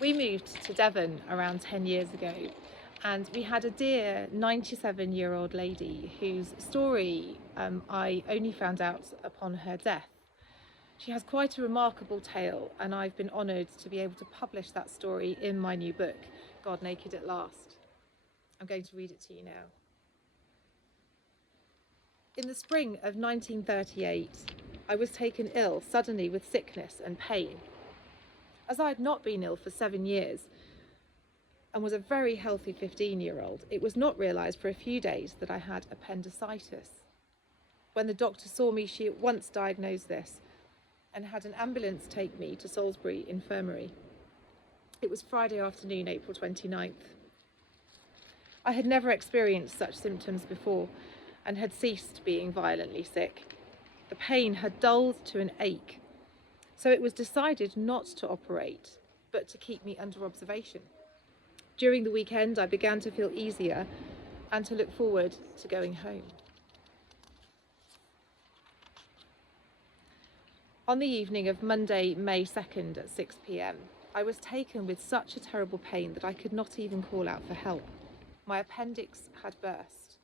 We moved to Devon around 10 years ago, and we had a dear 97-year-old lady whose story I only found out upon her death. She has quite a remarkable tale, and I've been honoured to be able to publish that story in my new book, God Naked at Last. I'm going to read it to you now. In the spring of 1938, I was taken ill suddenly with sickness and pain. As I had not been ill for 7 years and was a very healthy 15-year-old, it was not realised for a few days that I had appendicitis. When the doctor saw me, she at once diagnosed this and had an ambulance take me to Salisbury Infirmary. It was Friday afternoon, April 29th. I had never experienced such symptoms before and had ceased being violently sick. The pain had dulled to an ache, so it was decided not to operate, but to keep me under observation. During the weekend, I began to feel easier and to look forward to going home. On the evening of Monday, May 2nd at 6 p.m, I was taken with such a terrible pain that I could not even call out for help. My appendix had burst.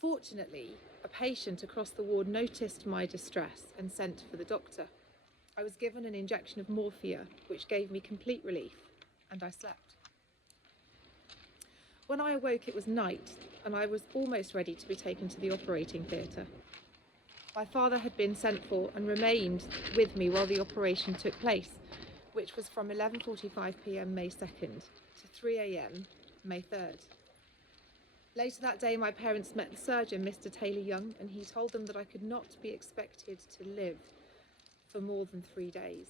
Fortunately, a patient across the ward noticed my distress and sent for the doctor. I was given an injection of morphia, which gave me complete relief, and I slept. When I awoke, it was night, and I was almost ready to be taken to the operating theatre. My father had been sent for and remained with me while the operation took place, which was from 11:45 p.m. May 2nd to 3 a.m. May 3rd. Later that day, my parents met the surgeon, Mr. Taylor Young, and he told them that I could not be expected to live for more than 3 days.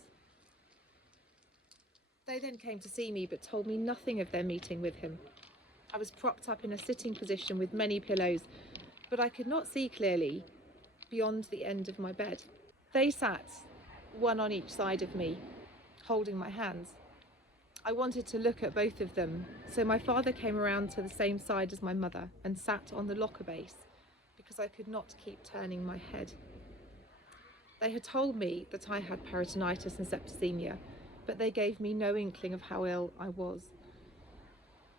They then came to see me, but told me nothing of their meeting with him. I was propped up in a sitting position with many pillows, but I could not see clearly beyond the end of my bed. They sat, one on each side of me, holding my hands. I wanted to look at both of them, so my father came around to the same side as my mother and sat on the locker base because I could not keep turning my head. They had told me that I had peritonitis and septicemia, but they gave me no inkling of how ill I was.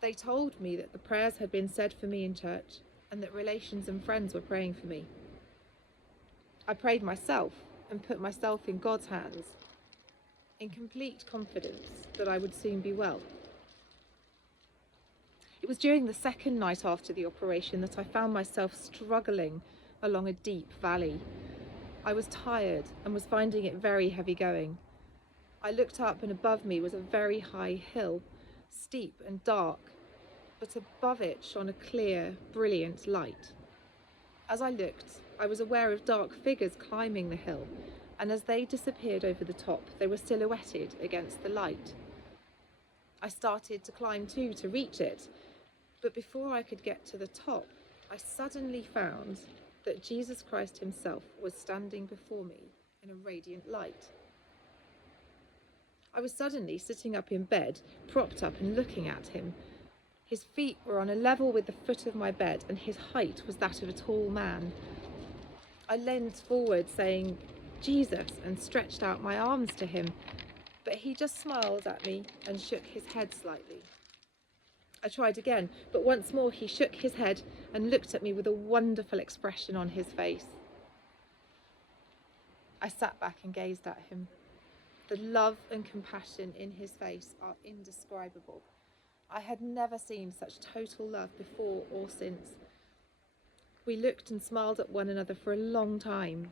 They told me that the prayers had been said for me in church and that relations and friends were praying for me. I prayed myself and put myself in God's hands, in complete confidence that I would soon be well. It was during the second night after the operation that I found myself struggling along a deep valley. I was tired and was finding it very heavy going. I looked up, and above me was a very high hill, steep and dark, but above it shone a clear, brilliant light. As I looked, I was aware of dark figures climbing the hill, and as they disappeared over the top, they were silhouetted against the light. I started to climb too to reach it, but before I could get to the top, I suddenly found that Jesus Christ himself was standing before me in a radiant light. I was suddenly sitting up in bed, propped up and looking at him. His feet were on a level with the foot of my bed, and his height was that of a tall man. I leant forward, saying, "Jesus," and stretched out my arms to him, but he just smiled at me and shook his head slightly. I tried again, but once more he shook his head and looked at me with a wonderful expression on his face. I sat back and gazed at him. The love and compassion in his face are indescribable. I had never seen such total love before or since. We looked and smiled at one another for a long time,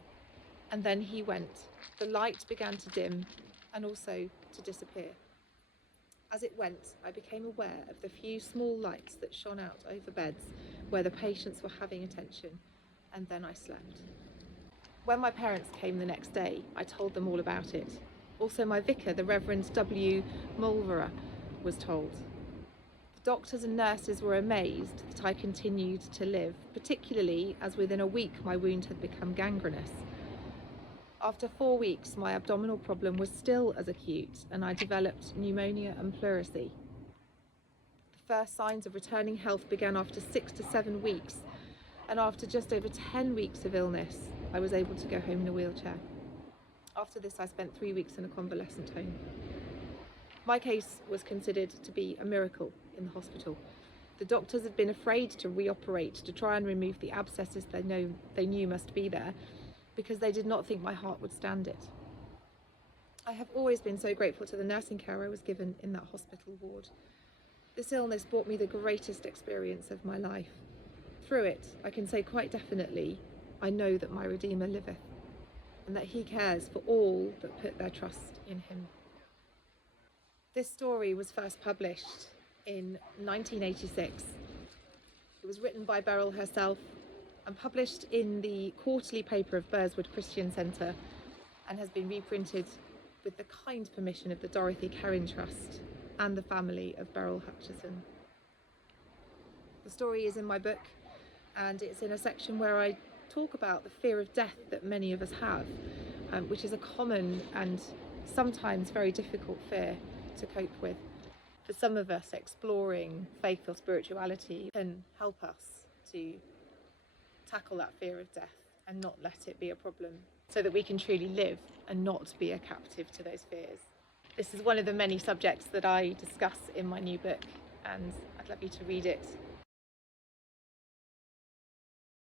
and then he went. The light began to dim and also to disappear. As it went, I became aware of the few small lights that shone out over beds where the patients were having attention, and then I slept. When my parents came the next day, I told them all about it. Also my vicar, the Reverend W. Mulvera, was told. Doctors and nurses were amazed that I continued to live, particularly as within a week my wound had become gangrenous. After 4 weeks, my abdominal problem was still as acute, and I developed pneumonia and pleurisy. The first signs of returning health began after 6 to 7 weeks, and after just over 10 weeks of illness, I was able to go home in a wheelchair. After this, I spent 3 weeks in a convalescent home. My case was considered to be a miracle in the hospital. The doctors had been afraid to reoperate to try and remove the abscesses they knew must be there, because they did not think my heart would stand it. I have always been so grateful to the nursing care I was given in that hospital ward. This illness brought me the greatest experience of my life. Through it, I can say quite definitely, I know that my Redeemer liveth, and that he cares for all that put their trust in him. This story was first published in 1986. It was written by Beryl herself and published in the quarterly paper of Burswood Christian Centre, and has been reprinted with the kind permission of the Dorothy Kerrin Trust and the family of Beryl Hutchison. The story is in my book, and it's in a section where I talk about the fear of death that many of us have, which is a common and sometimes very difficult fear to cope with. For some of us, exploring faith or spirituality can help us to tackle that fear of death and not let it be a problem, so that we can truly live and not be a captive to those fears. This is one of the many subjects that I discuss in my new book, and I'd love you to read it